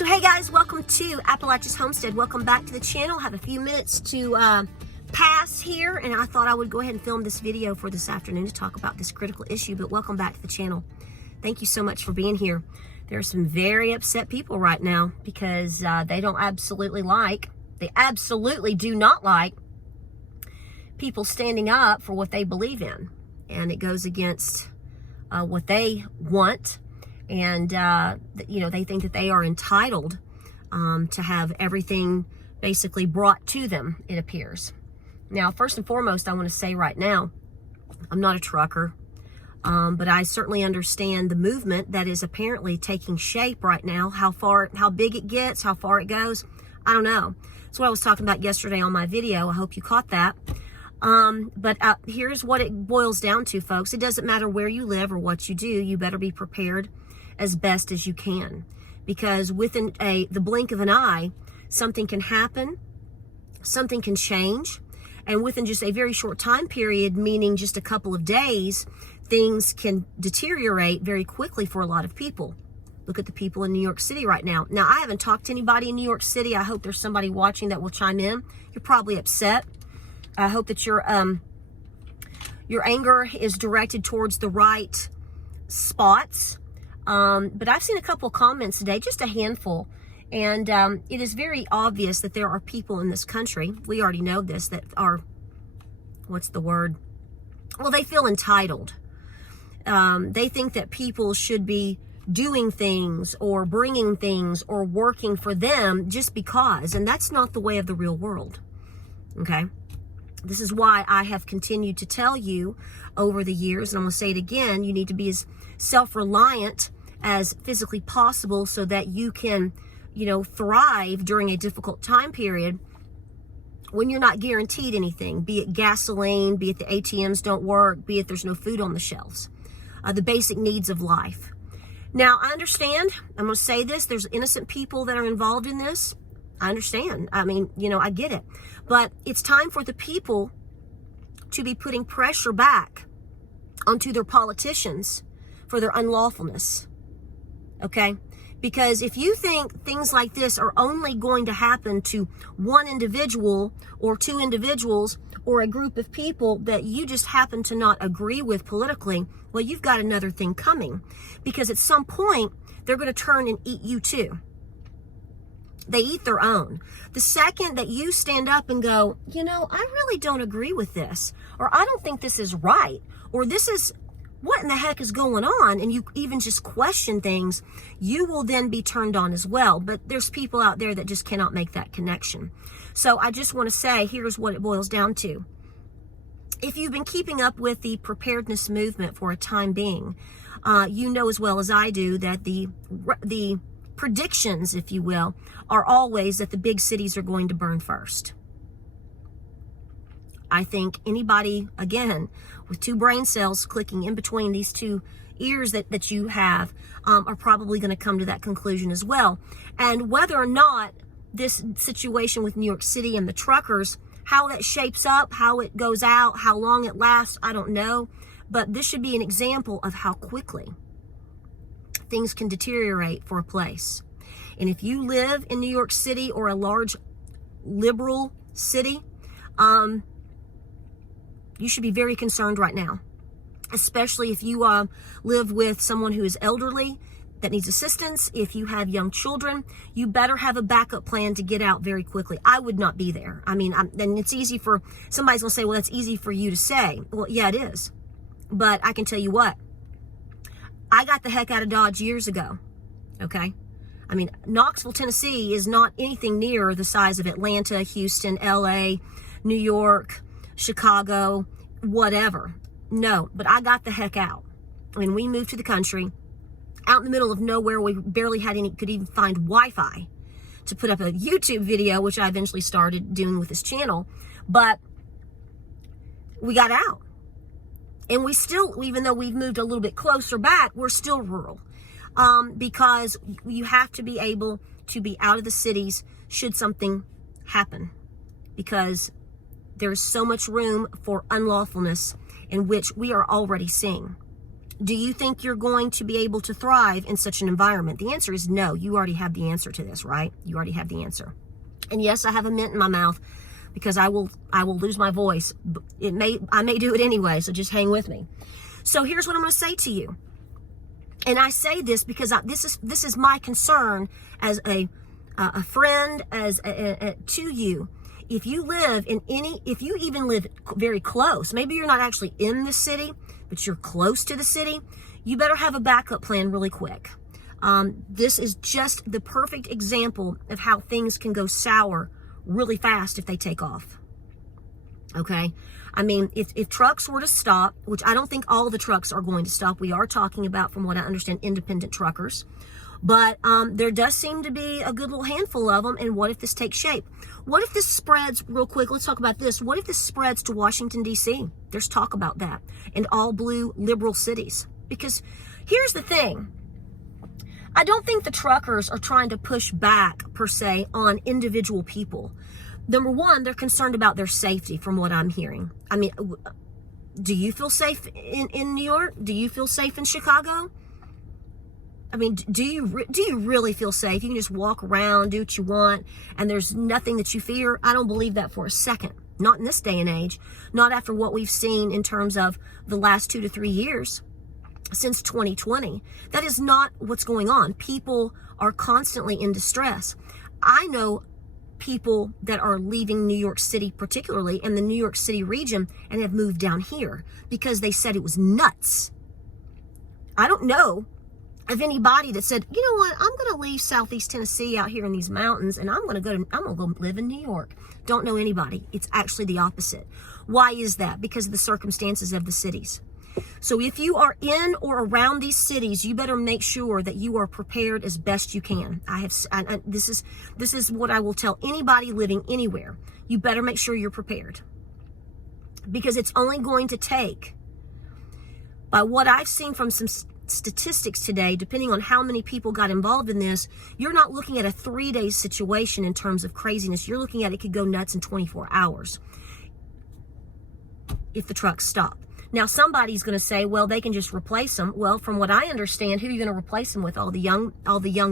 So hey guys, welcome to Appalachia's Homestead. Welcome back to the channel. Have a few minutes to pass here, and I thought I would go ahead and film this video for this afternoon to talk about this critical issue, but welcome back to the channel. Thank you so much for being here. There are some very upset people right now because they absolutely do not like people standing up for what they believe in, and it goes against what they want. And, they think that they are entitled to have everything basically brought to them, it appears. Now, first and foremost, I want to say right now, I'm not a trucker, but I certainly understand the movement that is apparently taking shape right now. How big it gets, how far it goes, I don't know. That's what I was talking about yesterday on my video. I hope you caught that. But here's what it boils down to, folks. It doesn't matter where you live or what you do. You better be prepared as best as you can, because within the blink of an eye, something can happen, something can change, and within just a very short time period, meaning just a couple of days, things can deteriorate very quickly for a lot of people. Look at the people in New York City right now. Now, I haven't talked to anybody in New York City. I hope there's somebody watching that will chime in. You're probably upset. I hope that your anger is directed towards the right spots. But I've seen a couple of comments today, just a handful, and it is very obvious that there are people in this country, we already know this, that are, what's the word? Well, they feel entitled. They think that people should be doing things or bringing things or working for them just because, and that's not the way of the real world, okay? This is why I have continued to tell you over the years, and I'm going to say it again, you need to be as self-reliant as physically possible so that you can, thrive during a difficult time period when you're not guaranteed anything, be it gasoline, be it the ATMs don't work, be it there's no food on the shelves, the basic needs of life. Now, I understand, I'm going to say this, there's innocent people that are involved in this. I understand. I mean, I get it. But it's time for the people to be putting pressure back onto their politicians for their unlawfulness. Okay? Because if you think things like this are only going to happen to one individual or two individuals or a group of people that you just happen to not agree with politically, well, you've got another thing coming. Because at some point, they're going to turn and eat you too. They eat their own. The second that you stand up and go, I really don't agree with this, or I don't think this is right, or this is, what in the heck is going on? And you even just question things, you will then be turned on as well. But there's people out there that just cannot make that connection. So I just want to say, here's what it boils down to. If you've been keeping up with the preparedness movement for a time being, you know as well as I do that the predictions, if you will, are always that the big cities are going to burn first. I think anybody, again, with two brain cells clicking in between these two ears that you have, are probably going to come to that conclusion as well. And whether or not this situation with New York City and the truckers, how that shapes up, how it goes out, how long it lasts, I don't know. But this should be an example of how quickly things can deteriorate for a place. And if you live in New York City or a large liberal city, you should be very concerned right now, especially if you live with someone who is elderly that needs assistance. If you have young children, you better have a backup plan to get out very quickly. I would not be there. I mean, and it's easy for, somebody's gonna say, well, that's easy for you to say. Well, yeah, it is. But I can tell you what, I got the heck out of Dodge years ago, okay? I mean, Knoxville, Tennessee is not anything near the size of Atlanta, Houston, LA, New York, Chicago, whatever. No, but I got the heck out. When we moved to the country, out in the middle of nowhere, we barely could even find Wi-Fi to put up a YouTube video, which I eventually started doing with this channel. But we got out. And we still, even though we've moved a little bit closer back, we're still rural. Because you have to be able to be out of the cities should something happen. Because there's so much room for unlawfulness in which we are already seeing. Do you think you're going to be able to thrive in such an environment? The answer is no. You already have the answer to this, right? You already have the answer. And yes, I have a mint in my mouth because I will lose my voice. I may do it anyway, so just hang with me. So here's what I'm going to say to you. And I say this because this is my concern as a friend, to you. If you live if you even live very close, maybe you're not actually in the city, but you're close to the city, you better have a backup plan really quick. This is just the perfect example of how things can go sour really fast if they take off. Okay? I mean, if trucks were to stop, which I don't think all the trucks are going to stop. We are talking about, from what I understand, independent truckers. But there does seem to be a good little handful of them. And what if this takes shape? What if this spreads, real quick, let's talk about this. What if this spreads to Washington, D.C.? There's talk about that. And all blue liberal cities. Because here's the thing. I don't think the truckers are trying to push back, per se, on individual people. Number one, they're concerned about their safety, from what I'm hearing. I mean, do you feel safe in New York? Do you feel safe in Chicago? I mean, do you really feel safe? You can just walk around, do what you want, and there's nothing that you fear? I don't believe that for a second. Not in this day and age. Not after what we've seen in terms of the last 2 to 3 years since 2020. That is not what's going on. People are constantly in distress. I know people that are leaving New York City, particularly in the New York City region, and have moved down here because they said it was nuts. I don't know of anybody that said, you know what, I'm going to leave Southeast Tennessee out here in these mountains and I'm going to go live in New York. Don't know anybody. It's actually the opposite. Why is that? Because of the circumstances of the cities. So if you are in or around these cities, you better make sure that you are prepared as best you can. This is what I will tell anybody living anywhere. You better make sure you're prepared. Because it's only going to take, by what I've seen from some statistics today, depending on how many people got involved in this, you're not looking at a 3-day situation in terms of craziness. You're looking at it could go nuts in 24 hours if the trucks stop. Now, somebody's going to say, well, they can just replace them. Well, from what I understand, who are you going to replace them with? All the young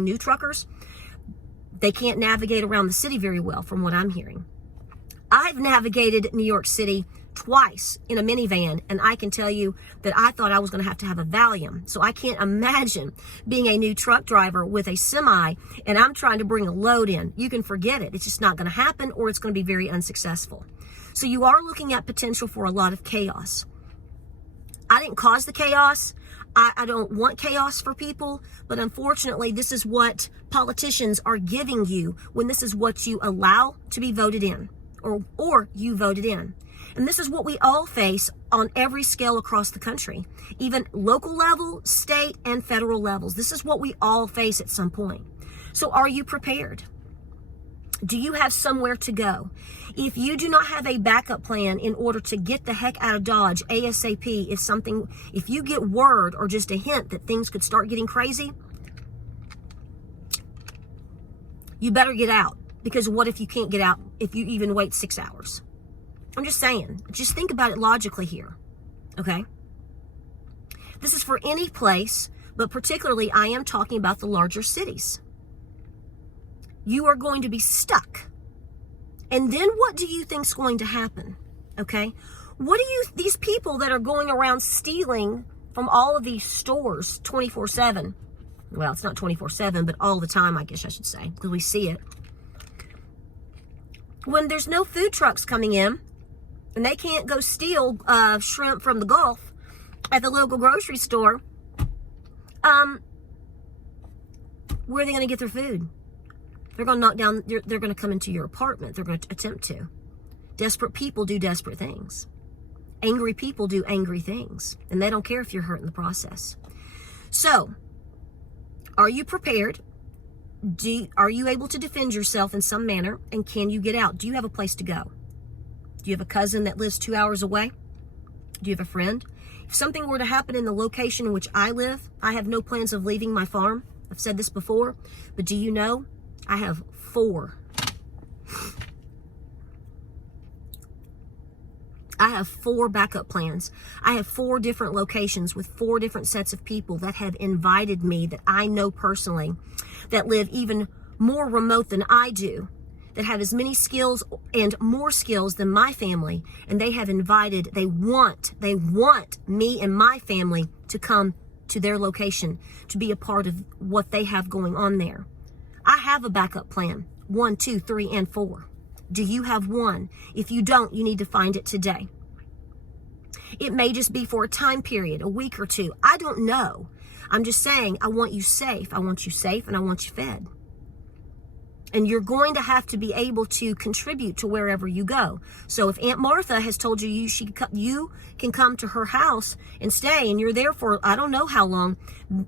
new truckers? They can't navigate around the city very well, from what I'm hearing. I've navigated New York City twice in a minivan, and I can tell you that I thought I was going to have a Valium. So I can't imagine being a new truck driver with a semi, and I'm trying to bring a load in. You can forget it. It's just not going to happen, or it's going to be very unsuccessful. So you are looking at potential for a lot of chaos. I didn't cause the chaos. I don't want chaos for people, but unfortunately, this is what politicians are giving you when this is what you allow to be voted in, or you voted in. And this is what we all face on every scale across the country, even local level, state, and federal levels. This is what we all face at some point. So are you prepared? Do you have somewhere to go? If you do not have a backup plan in order to get the heck out of Dodge ASAP, if you get word or just a hint that things could start getting crazy, you better get out. Because what if you can't get out if you even wait 6 hours? I'm just saying, just think about it logically here, okay? This is for any place, but particularly I am talking about the larger cities. You are going to be stuck. And then what do you think's going to happen? Okay? These people that are going around stealing from all of these stores 24/7. Well, it's not 24/7, but all the time, I guess I should say, because we see it. When there's no food trucks coming in, and they can't go steal shrimp from the Gulf at the local grocery store, where are they going to get their food? They're going to knock down, they're going to come into your apartment. They're going to attempt to. Desperate people do desperate things. Angry people do angry things. And they don't care if you're hurt in the process. So, are you prepared? Are you able to defend yourself in some manner? And can you get out? Do you have a place to go? Do you have a cousin that lives 2 hours away? Do you have a friend? If something were to happen in the location in which I live, I have no plans of leaving my farm. I've said this before, but do you know? I have 4. I have 4 backup plans. I have 4 different locations with 4 different sets of people that have invited me that I know personally, that live even more remote than I do, that have as many skills and more skills than my family. And they have invited, they want me and my family to come to their location to be a part of what they have going on there. I have a backup plan, 1, 2, 3, and 4. Do you have one? If you don't, you need to find it today. It may just be for a time period, a week or 2. I don't know. I'm just saying, I want you safe. I want you safe and I want you fed. And you're going to have to be able to contribute to wherever you go. So if Aunt Martha has told you you can come to her house and stay, and you're there for I don't know how long,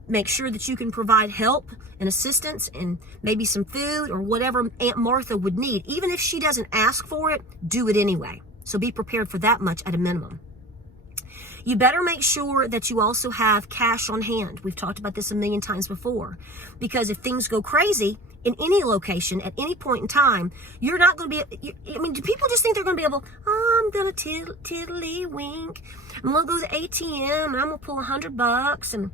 make sure that you can provide help and assistance and maybe some food or whatever Aunt Martha would need. Even if she doesn't ask for it, do it anyway. So be prepared for that much at a minimum. You better make sure that you also have cash on hand. We've talked about this a million times before. Because if things go crazy in any location at any point in time, you're not going to be, I mean, do people just think they're going to be able, oh, I'm going to tiddly wink. I'm going to go to the ATM and I'm going to pull $100 and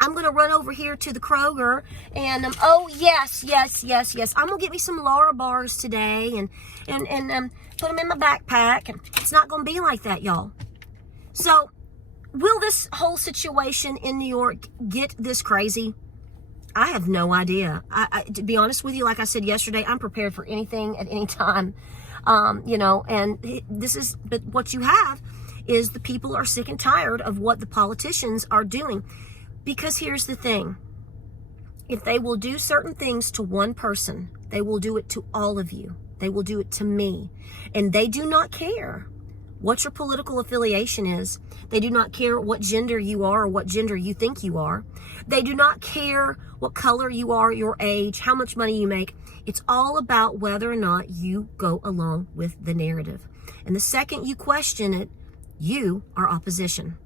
I'm going to run over here to the Kroger and, oh, yes. I'm going to get me some Lara bars today and put them in my backpack. And it's not going to be like that, y'all. So, will this whole situation in New York get this crazy? I have no idea. To be honest with you, like I said yesterday, I'm prepared for anything at any time. And but what you have is the people are sick and tired of what the politicians are doing. Because here's the thing. If they will do certain things to one person, they will do it to all of you. They will do it to me. And they do not care what your political affiliation is. They do not care what gender you are or what gender you think you are. They do not care what color you are, your age, how much money you make. It's all about whether or not you go along with the narrative. And the second you question it, you are opposition.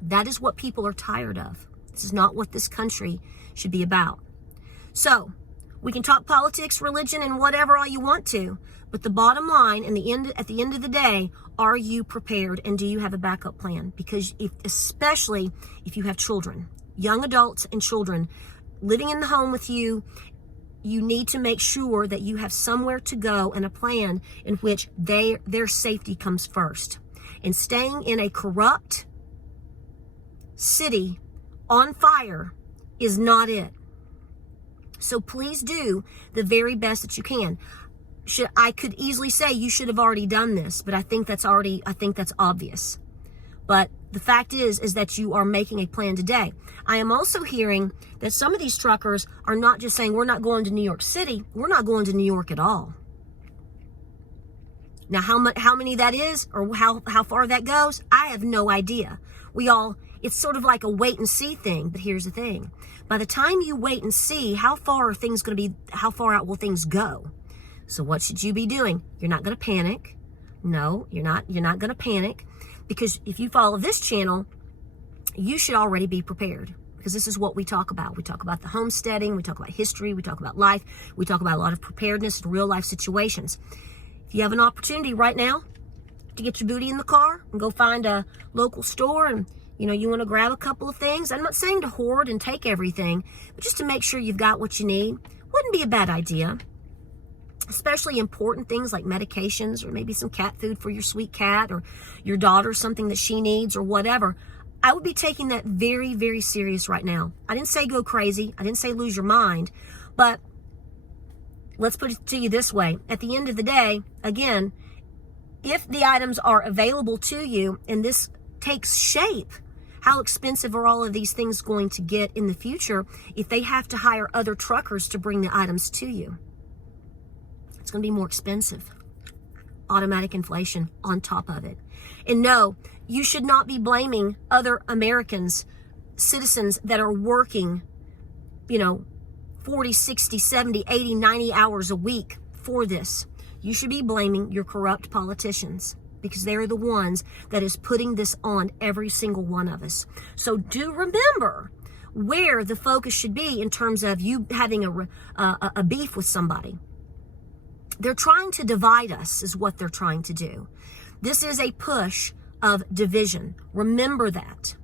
That is what people are tired of. This is not what this country should be about. So, we can talk politics, religion, and whatever all you want to. But the bottom line, at the end of the day, are you prepared and do you have a backup plan? Because especially if you have children, young adults and children living in the home with you, you need to make sure that you have somewhere to go and a plan in which their safety comes first. And staying in a corrupt city on fire is not it. So please do the very best that you can. I could easily say you should have already done this, but I think that's obvious. But the fact is that you are making a plan today. I am also hearing that some of these truckers are not just saying we're not going to New York City, we're not going to New York at all. Now, how many that is or how far that goes, I have no idea. It's sort of like a wait and see thing, but here's the thing. By the time you wait and see, how far out will things go? So what should you be doing? You're not going to panic. No, you're not going to panic, because if you follow this channel, you should already be prepared, because this is what we talk about. We talk about the homesteading, we talk about history, we talk about life, we talk about a lot of preparedness in real life situations. If you have an opportunity right now to get your booty in the car and go find a local store and you want to grab a couple of things, I'm not saying to hoard and take everything, but just to make sure you've got what you need, wouldn't be a bad idea. Especially important things like medications or maybe some cat food for your sweet cat or your daughter, something that she needs or whatever. I would be taking that very, very serious right now. I didn't say go crazy. I didn't say lose your mind. But let's put it to you this way. At the end of the day, again, if the items are available to you and this takes shape, how expensive are all of these things going to get in the future if they have to hire other truckers to bring the items to you? It's going to be more expensive. Automatic inflation on top of it. And no, you should not be blaming other Americans, citizens that are working, 40, 60, 70, 80, 90 hours a week for this. You should be blaming your corrupt politicians, because they're the ones that is putting this on every single one of us. So do remember where the focus should be in terms of you having a beef with somebody. They're trying to divide us, is what they're trying to do. This is a push of division. Remember that.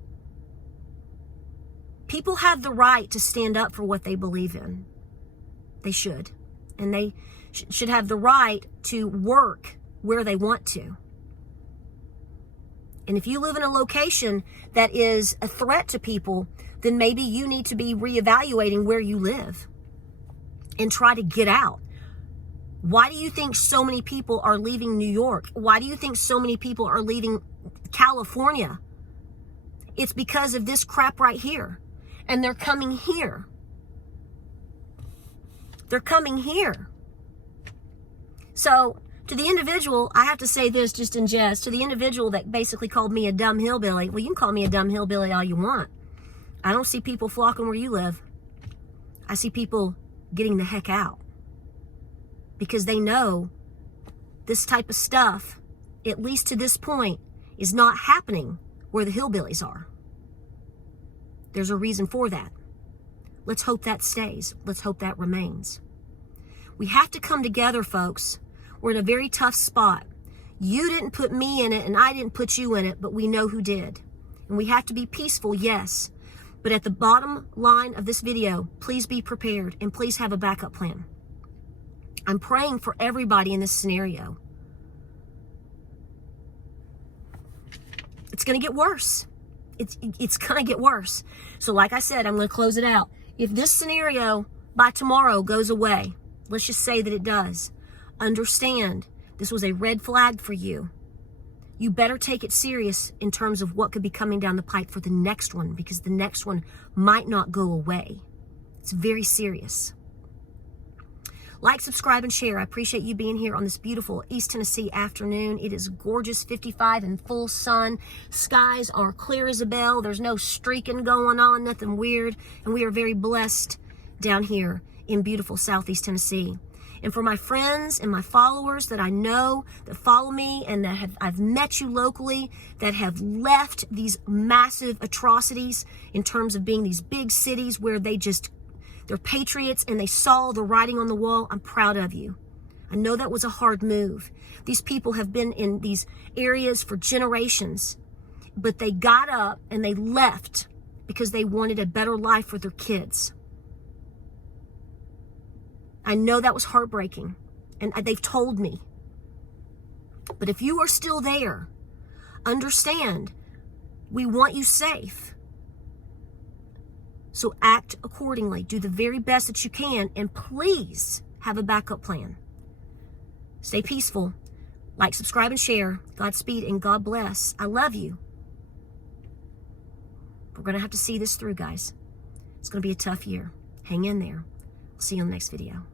People have the right to stand up for what they believe in. They should. And they should have the right to work where they want to. And if you live in a location that is a threat to people, then maybe you need to be reevaluating where you live and try to get out. Why do you think so many people are leaving New York? Why do you think so many people are leaving California? It's because of this crap right here. And they're coming here. They're coming here. So, to the individual, I have to say this just in jest, to the individual that basically called me a dumb hillbilly, well, you can call me a dumb hillbilly all you want. I don't see people flocking where you live. I see people getting the heck out. Because they know this type of stuff, at least to this point, is not happening where the hillbillies are. There's a reason for that. Let's hope that stays. Let's hope that remains. We have to come together, folks. We're in a very tough spot. You didn't put me in it and I didn't put you in it, but we know who did. And we have to be peaceful, yes. But at the bottom line of this video, please be prepared and please have a backup plan. I'm praying for everybody in this scenario. It's going to get worse. It's going to get worse. So like I said, I'm going to close it out. If this scenario by tomorrow goes away, let's just say that it does, understand this was a red flag for you. You better take it serious in terms of what could be coming down the pipe for the next one, because the next one might not go away. It's very serious. Like, subscribe, and share. I appreciate you being here on this beautiful East Tennessee afternoon. It is gorgeous, 55 in full sun. Skies are clear as a bell. There's no streaking going on, nothing weird. And we are very blessed down here in beautiful Southeast Tennessee. And for my friends and my followers that I know that follow me and that I've met you locally, that have left these massive atrocities in terms of being these big cities where they're patriots and they saw the writing on the wall, I'm proud of you. I know that was a hard move. These people have been in these areas for generations, but they got up and they left because they wanted a better life for their kids. I know that was heartbreaking, and they've told me. But if you are still there, understand, we want you safe. So act accordingly. Do the very best that you can, and please have a backup plan. Stay peaceful. Like, subscribe, and share. Godspeed and God bless. I love you. We're going to have to see this through, guys. It's going to be a tough year. Hang in there. See you on the next video.